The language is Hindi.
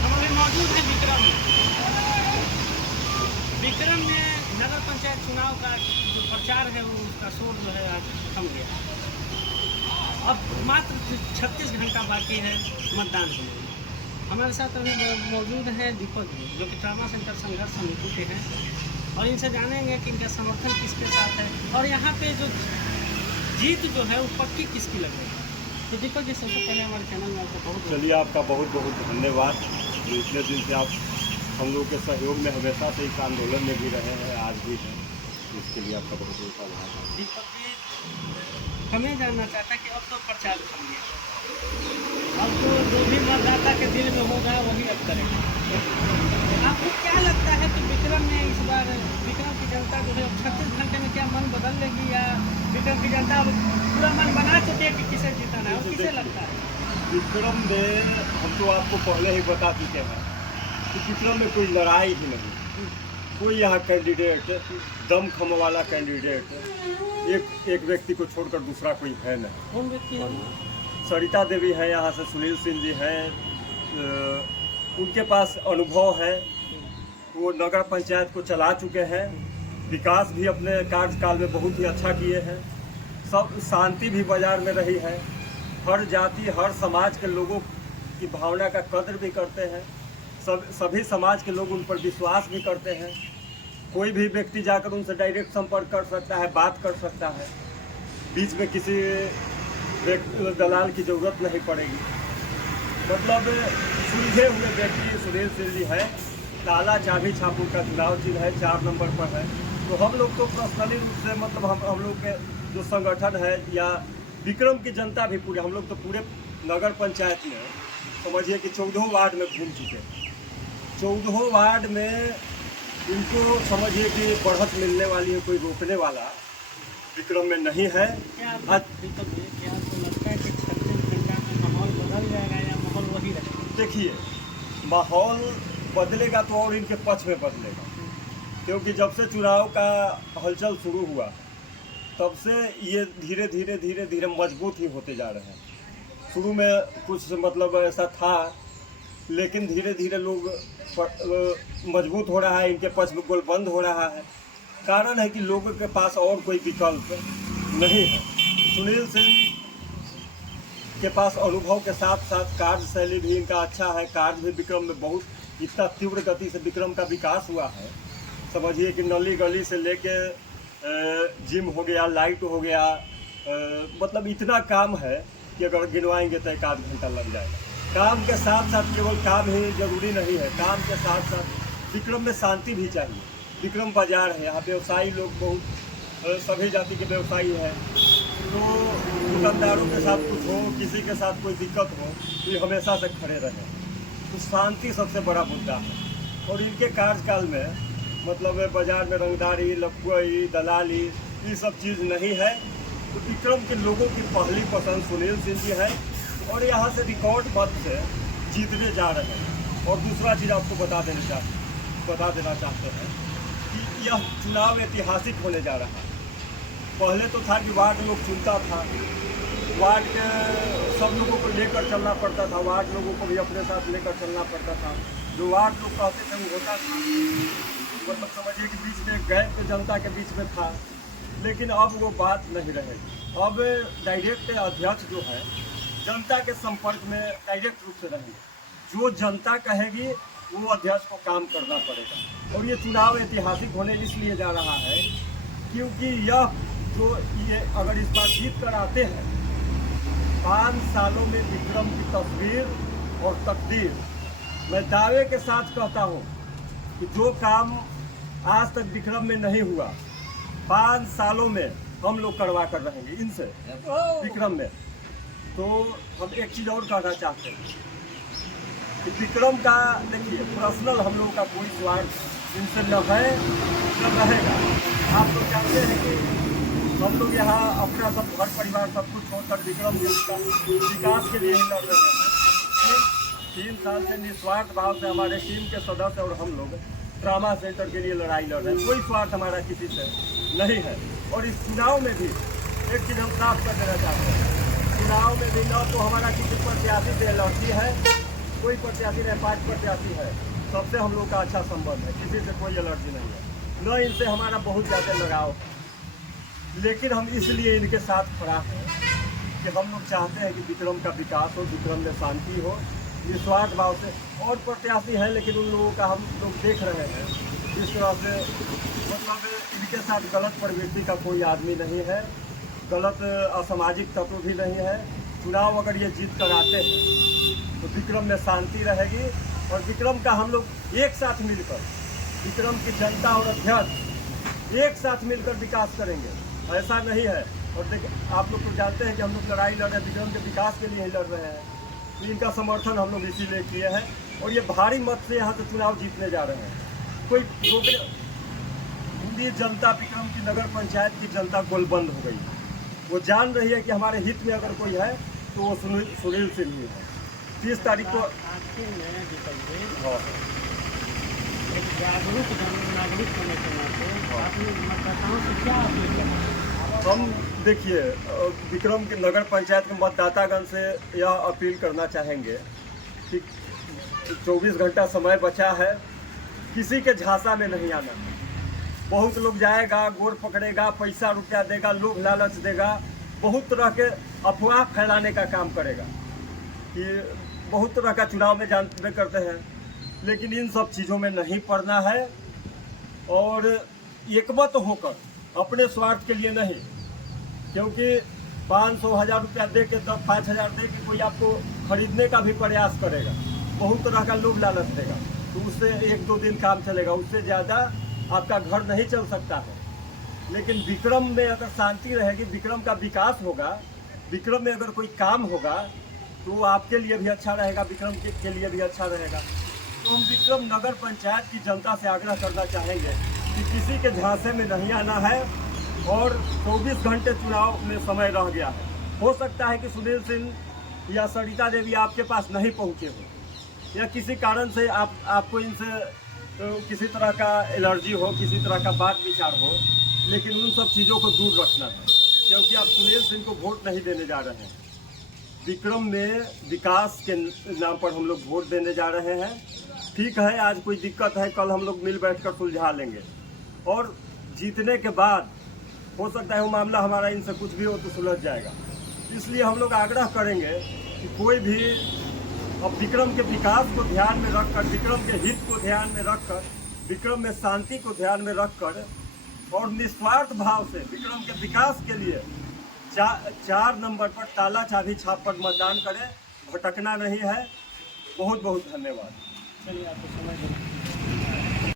हम अभी मौजूद हैं विक्रम में। विक्रम में नगर पंचायत चुनाव का जो प्रचार है वो उसका शोर जो है आज थम गया। अब मात्र 36 घंटा बाकी है मतदान के लिए। हमारे साथ अभी मौजूद हैं दीपक जी, जो कि ट्रामा सेंटर संघर्ष समिति के हैं, और इनसे जानेंगे कि इनका समर्थन किसके साथ है और यहाँ पे जो जीत जो है वो पक्की किसकी लग रही है। तो दीपक जी, सबसे पहले हमारे चैनल में आपको बहुत चलिए, आपका बहुत बहुत धन्यवाद। जो इतने दिन से आप हम लोग के सहयोग में हमेशा से इस आंदोलन में भी रहे हैं, आज भी हैं, इसके लिए आपका बहुत बहुत आभार। दीपक जी, हमें जानना चाहता है कि अब तो प्रचार थम गया, अब तो जो भी मतदाता के दिल में होगा वही अब करेगा। आपको क्या लगता है कि विक्रम में इस बार विक्रम की जनता जो है 36 घंटे में क्या मन बदल लेगी, या विक्रम की जनता अब पूरा मन बना चुकी है कि किसे जीतना है, और किसे लगता है? विक्रम में हम तो आपको पहले ही बता चुके हैं कि विक्रम में कोई लड़ाई ही नहीं, कोई यहाँ कैंडिडेट दमखम वाला कैंडिडेट एक व्यक्ति को छोड़कर दूसरा कोई है नहीं। कौन व्यक्ति है? सरिता देवी हैं, यहाँ से सुनील सिंह जी हैं, उनके पास अनुभव है, वो नगर पंचायत को चला चुके हैं, विकास भी अपने कार्यकाल में बहुत ही अच्छा किए हैं, सब शांति भी बाजार में रही है, हर जाति हर समाज के लोगों की भावना का कद्र भी करते हैं, सभी समाज के लोग उन पर विश्वास भी करते हैं। कोई भी व्यक्ति जाकर उनसे डायरेक्ट संपर्क कर सकता है, बात कर सकता है, बीच में किसी दलाल की ज़रूरत नहीं पड़ेगी। मतलब सुलझे हुए व्यक्ति सुनील सिंह जी है, ताला चाबी छापू का चुनाव चिन्ह है, 4 नंबर पर है। तो हम लोग तो पर्सनली रूप से मतलब हम लोग के जो संगठन है या विक्रम की जनता भी पूरे, हम लोग तो पूरे नगर पंचायत में समझिए कि 14 वार्ड में घूम चुके हैं। 14 वार्ड में इनको समझिए कि बढ़त मिलने वाली है, कोई रोकने वाला विक्रम में नहीं है। क्या आपको लगता है कि 36 घंटा में माहौल बदल जाएगा या माहौल वही रहेगा? देखिए, माहौल बदलेगा तो और इनके पक्ष में बदलेगा, क्योंकि जब से चुनाव का हलचल शुरू हुआ तब से ये धीरे धीरे मजबूत ही होते जा रहे हैं। शुरू में कुछ मतलब ऐसा था, लेकिन धीरे धीरे लोग मजबूत हो रहा है, इनके पक्ष में गोल बंद हो रहा है। कारण है कि लोगों के पास और कोई विकल्प नहीं है। सुनील सिंह के पास अनुभव के साथ साथ कार्यशैली भी इनका अच्छा है, कार्य भी विक्रम में बहुत इतना तीव्र गति से विक्रम का विकास हुआ है। समझिए कि नली गली से लेके जिम हो गया, लाइट हो गया, मतलब इतना काम है कि अगर गिनवाएंगे तो 1 आध घंटा लग जाएगा। काम के साथ साथ केवल काम ही जरूरी नहीं है, काम के साथ साथ विक्रम में शांति भी चाहिए। विक्रम बाजार है, यहाँ व्यवसायी लोग बहुत सभी जाति के व्यवसायी हैं, तो दुकानदारों के साथ कुछ हो, किसी के साथ कोई दिक्कत हो तो ये हमेशा से खड़े रहें। तो शांति सबसे बड़ा मुद्दा है। और इनके कार्यकाल में मतलब बाजार में रंगदारी, लफुआई, दलाली, ये सब चीज़ नहीं है। तो विक्रम के लोगों की पहली पसंद सुनील सिंह जी है और यहाँ से रिकॉर्ड मत से जीतने जा रहे हैं। और दूसरा चीज़ आपको बता देना चाहते हैं कि यह चुनाव ऐतिहासिक होने जा रहा है। पहले तो था कि वार्ड लोग चुनता था, वार्ड के सब लोगों को लेकर चलना पड़ता था, वार्ड लोगों को भी अपने साथ लेकर चलना पड़ता था। जो वार्ड लोग कहते थे वो होता था, मतलब समझिए कि बीच में गैप तो जनता के बीच में था। लेकिन अब वो बात नहीं रहेगी। अब डायरेक्ट अध्यक्ष जो है जनता के संपर्क में डायरेक्ट रूप से रहेंगे। जो जनता कहेगी वो अध्यक्ष को काम करना पड़ेगा। और ये चुनाव ऐतिहासिक होने इसलिए जा रहा है क्योंकि ये अगर इस बार जीत कर आते हैं, 5 सालों में विक्रम की तस्वीर और तकदीर, मैं दावे के साथ कहता हूँ कि जो काम आज तक विक्रम में नहीं हुआ 5 सालों में हम लोग करवा कर रहेंगे इनसे विक्रम में। तो हम एक चीज़ और कहना चाहते हैं कि विक्रम का देखिए पर्सनल हम लोगों का कोई स्वार्थ इनसे न है न रहेगा। आप लोग जानते हैं कि हम लोग यहाँ अपना सब घर परिवार सब कुछ छोड़कर विक्रम का विकास के लिए ही लड़ रहे हैं। 3 साल से निस्वार्थ भाव से हमारे टीम के सदस्य और हम लोग ट्रामा सेंटर के लिए लड़ाई लड़ रहे हैं। कोई स्वार्थ हमारा किसी से नहीं है। और इस चुनाव में भी एक चीज़ हम साफ कर देना चाहते हैं, चुनाव में भी न तो हमारा किसी प्रत्याशी से एलर्जी है, कोई प्रत्याशी नहीं, 5 प्रत्याशी है, सबसे हम लोग का अच्छा संबंध है, किसी से कोई एलर्जी नहीं है, न इनसे हमारा बहुत ज़्यादा लगाव है। लेकिन हम इसलिए इनके साथ खड़ा हैं कि हम लोग चाहते हैं कि विक्रम का विकास हो, विक्रम में शांति हो, निस्वार्थ भाव से। और प्रत्याशी हैं लेकिन उन लोगों का हम लोग देख रहे हैं इस तरह से, मतलब इनके साथ गलत प्रवृत्ति का कोई आदमी नहीं है, गलत असामाजिक तत्व भी नहीं है। चुनाव अगर ये जीत कर आते हैं तो विक्रम में शांति रहेगी और विक्रम का हम लोग एक साथ मिलकर, विक्रम की जनता और अध्यक्ष एक साथ मिलकर विकास करेंगे। ऐसा नहीं है। और देखिए, आप लोग तो जानते हैं कि हम लोग लड़ाई लड़ रहे हैं, विक्रम के विकास के लिए ही लड़ रहे हैं, तो इनका समर्थन हम लोग इसीलिए किए हैं और ये भारी मत से यहाँ से चुनाव जीतने जा रहे हैं। कोई रोकने, हिंदी जनता, विक्रम की नगर पंचायत की जनता गोलबंद हो गई, वो जान रही है कि हमारे हित में अगर कोई है तो वो सुनील सिंह ही है। 30 तारीख को एक जागरूक नागरिक होने के नाते आपने मतदाताओं से क्या अपील करना है? हम देखिए, विक्रम की नगर पंचायत के मतदातागण से यह अपील करना चाहेंगे कि 24 घंटा समय बचा है, किसी के झांसा में नहीं आना। बहुत लोग जाएगा, गोर पकड़ेगा, पैसा रुपया देगा, लोभ लालच देगा, बहुत तरह के अफवाह फैलाने का काम करेगा कि बहुत तरह का चुनाव में जानते करते हैं, लेकिन इन सब चीज़ों में नहीं पड़ना है और एकमत होकर, अपने स्वार्थ के लिए नहीं, क्योंकि 500-1000 रुपया दे के 5,000 दे के कोई आपको खरीदने का भी प्रयास करेगा, बहुत तरह का लोभ लालच देगा, तो उससे 1-2 दिन काम चलेगा, उससे ज़्यादा आपका घर नहीं चल सकता है। लेकिन विक्रम में अगर शांति रहेगी, विक्रम का विकास होगा, विक्रम में अगर कोई काम होगा तो आपके लिए भी अच्छा रहेगा, विक्रम के लिए भी अच्छा रहेगा। तो हम विक्रम नगर पंचायत की जनता से आग्रह करना चाहेंगे कि किसी के झांसे में नहीं आना है और 24 घंटे चुनाव में समय रह गया है। हो सकता है कि सुनील सिंह या सरिता देवी आपके पास नहीं पहुंचे हो या किसी कारण से आपको इनसे किसी तरह का एलर्जी हो, किसी तरह का बात विचार हो, लेकिन उन सब चीज़ों को दूर रखना है, क्योंकि आप सुनील सिंह को वोट नहीं देने जा रहे हैं। विक्रम में विकास के नाम पर हम लोग वोट देने जा रहे हैं। ठीक है, आज कोई दिक्कत है, कल हम लोग मिल बैठकर सुलझा लेंगे और जीतने के बाद हो सकता है वो मामला हमारा इनसे कुछ भी हो तो सुलझ जाएगा। इसलिए हम लोग आग्रह करेंगे कि कोई भी अब विक्रम के विकास को ध्यान में रखकर, विक्रम के हित को ध्यान में रखकर, विक्रम में शांति को ध्यान में रखकर और निस्वार्थ भाव से विक्रम के विकास के लिए 4 नंबर पर ताला चाबी छाप पर मतदान करें, भटकना नहीं है। बहुत बहुत धन्यवाद। चलिए, आपको समय दें।